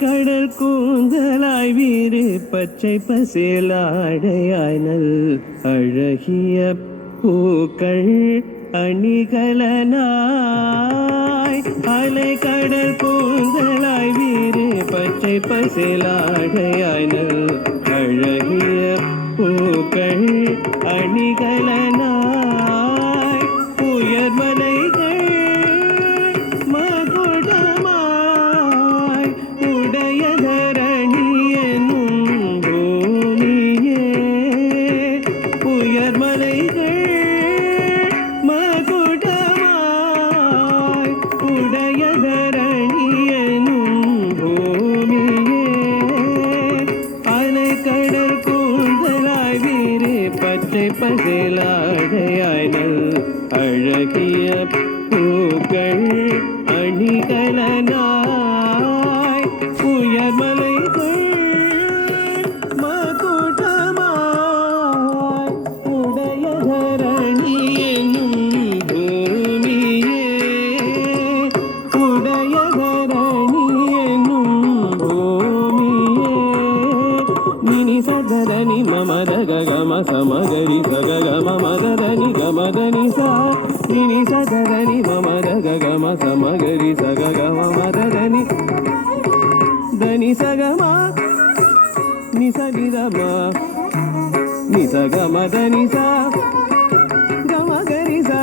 கடல் கூந்தலாய் வீறு பச்சை பசேலாடையாய் நல் அழகிய பூக்கள் அணிகலனாய் அலை கடல் கூந்தலாய் வீறு பச்சை பசேலாடையாய் நல் அழகிய பூக்கள் அணிகலனாய் உயர்மலைகள் பசேலாடையாய் நல் அழகிய பூக்கள் அணிகலனாய் உயர்மலைகள் மகுடமாய் உடைய தரணி என்னும் பூமியே உடைய தரணி என்னும் பூமியே நினி சதரணி மமரக கம சமகரி சககம மதரணி கமதனி சா நினி சதரணி மமரக கம சமகரி சககம மதரணி தனி சகம நிசகிதம நிசகம தனி சா கமகரி சா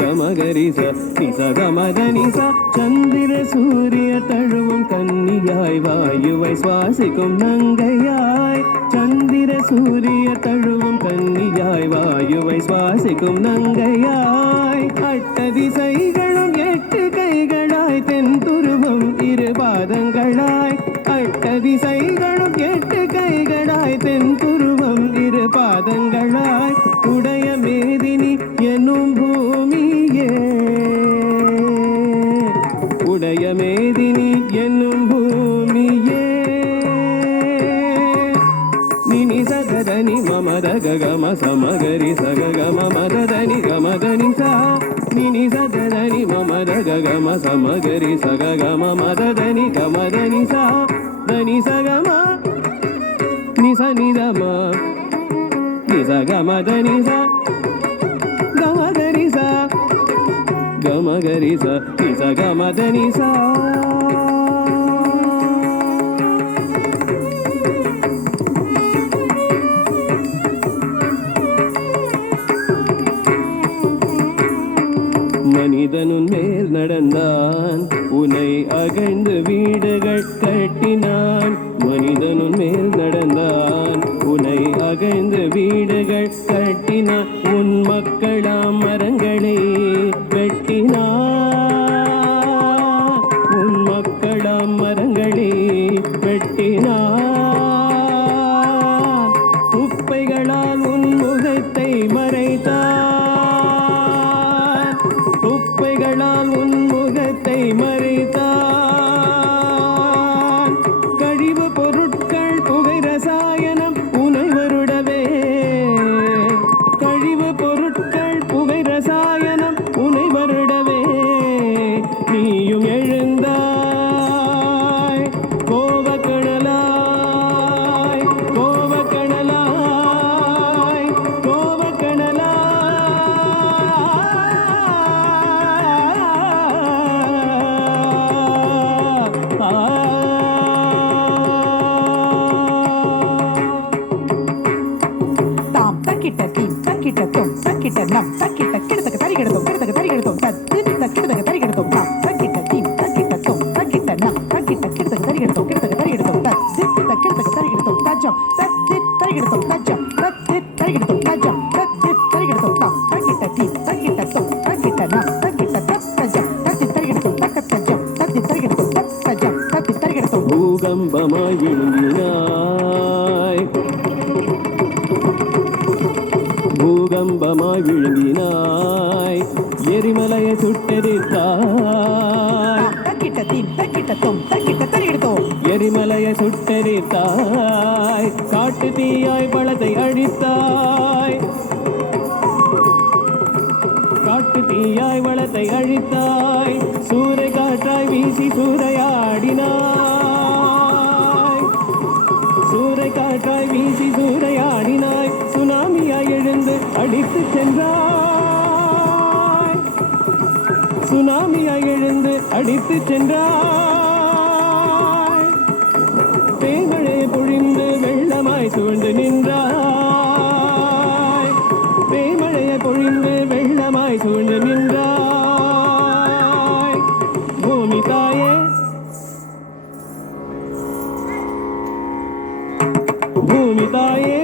கமகரி ச நிசகம தனி சா சந்திர சூரிய தழுவும் கன்னியாய் வாயுவை சுவாசிக்கும் நங்கையாய் சந்திர சூரிய தழுவும் கன்னியாய் வாயுவை சுவாசிக்கும் நங்கையாய் அட்ட திசைகளும் எட்டு கைகளாய் தென் துருவம் இரு பாதங்களாய் அட்ட திசைகளும் எட்டு கைகளாய் தென் துருவம் இரு பாதங்களாய் உடைய மேதினி என்னும் பூமியே உடைய மேதினி என்னும் பூமியே நினி சதனி மமரக கம சமகரி சககம மதனி கமதனி சா நினி சதனி மமரக கம சமகரி சககம மதனி கமதனி சா தனி சகம நிச நிதம நிசகமதனி சா கமதனி சா கமகரி ச நிசகமதனி சா மனிதனுன் மேல் நடந்தான் உனை அகழ்ந்து வீடுகள் கட்டினான் மனிதனுன் மேல் நடந்தான் உனை அகழ்ந்து வீடுகள் கட்டினான் உன் மக்களாம் மரங்களை வெட்டினான் உன் மக்களாம் மரங்களை வெட்டினான் குப்பைகளால் உன் முகத்தை மறைத்தான் குப்பைகளால் உன் முகத்தை மறைத்தான் கழிவு பொருட்கள் புகை ரசாயனம் உனை வருடவே கழிவு பொருட்கள் புகை ரசாயனம் உனை வருடவே நீயும் எழுந்தாய் தக்கிட்ட நம் தக்கிட்ட கிடத்தக்க தறி கிடத்தோம் கிடத்தக்க தறி கிடத்தோம் தக்கிட்ட கிடத்தக்க தறி கிடத்தோம் நம் தக்கிட்ட தீம் தக்கிட்ட தோம் தக்கிட்ட நம் தக்கிட்ட கிடத்தக்க தறி கிடத்தோம் கிடத்தக்க தறி கிடத்தோம் தக்கிட்ட கிடத்தக்க தறி கிடத்தோம் தஜம் தக்கிட்ட தறி கிடத்தோம் தஜம் தக்கிட்ட தறி கிடத்தோம் தஜம் தக்கிட்ட தறி கிடத்தோம் நம் தக்கிட்ட தீம் தக்கிட்ட தோம் தக்கிட்ட நம் தக்கிட்ட தஜம் தக்கிட்ட தறி கிடத்தோம் தக்க தஜம் தக்கிட்ட தறி கிடத்தோம் தஜம் தக்கிட்ட தறி கிடத்தோம் பூகம்பமாய் விழுங்கினாய் பூகம்பமாய் விழுங்கினாய் எரிமலையை சுட்டெரித்தாய் தக்கிட்ட தீம் தக்கிட்ட தோம் தக்கிட்ட தறி கிடத்தோம் எரிமலையை சுட்டெரித்தாய் காட்டு தீயாய் பழத்தை அழித்தாய் காட்டு தீயாய் வளத்தை அழித்தாய் சூறை காற்றாய் வீசி சூறையாடினாய் சூறை காற்றாய் வீசி சூறையாடினாய் சுனாமியாய் எழுந்து அடித்து சென்றாய் சுனாமியாய் எழுந்து அடித்து சென்றாய் தேமழை பொழிந்து வெள்ளமாய் சூழ்ந்து நின்றாய் தேமழையை பொழிந்து வெள்ளமாய் சூழ்ந்து நின்றாய் பூமி தாயே பூமி தாயே